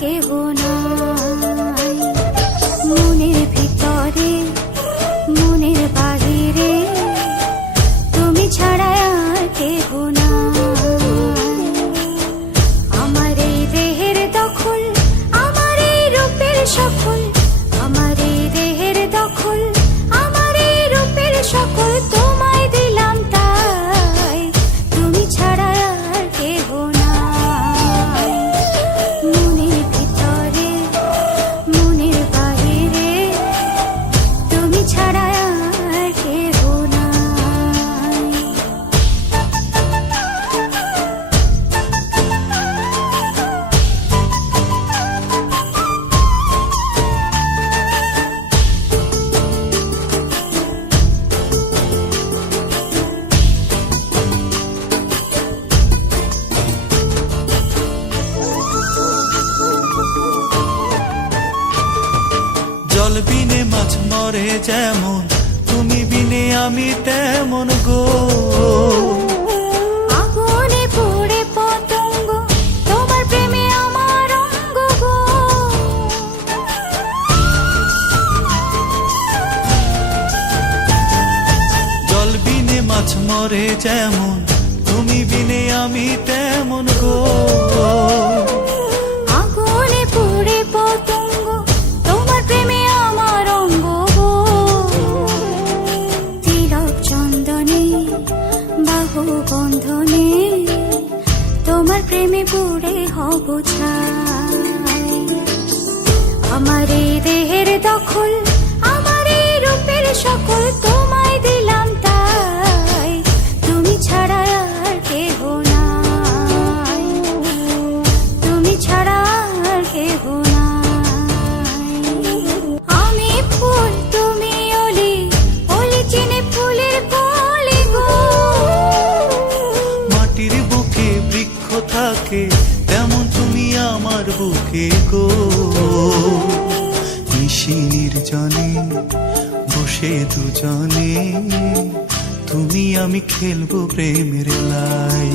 কেহ নাই। মনের ভিতরে মনের বাহিরে তুমি ছাড়া আর কেহ নাই। আমার এই দেহের দখল, আমার এই রূপের সকল, আমার এই দেহের দখল, আমার এই রূপের সকল তোমায় দিলাম তাই, তুমি ছাড়া আর কেহ নাই। মনের ভিতরে মনের বাহিরে তুমি ছাড়া আর কেহ নাই। জল বিনে মাছ মরে যেমন, তুমি বিনে আমি তেমন গো। আগুনে পুড়ে পতঙ্গ, তোমার প্রেমে আমার অঙ্গ গো। জল বিনে মাছ মরে যেমন, তুমি বিনে আমি তেমন গো। আগুনে পুড়ে পতঙ্গ, তোমার প্রেমে আমার অঙ্গ গো। তিলক চন্দনে বাহু বন্ধনে তোমার প্রেমে পুড়ে হব ছাই। আমার এই দেহের দখল, আমার এই রূপের সকল তোমায় দিলাম তাই, তুমি ছাড়া আর কেহ নাই, তুমি ছাড়া আর কেহ নাই। আমি ফুল তুমি অলি, অলি চিনে ফুলের কলি গো। মাটির বুকে বৃক্ষ থাকে তেমন তুমি আমার বুকে গো। নিশি নির্জনে বসে দুজনে তুমি আমি খেলবো প্রেমের লাই।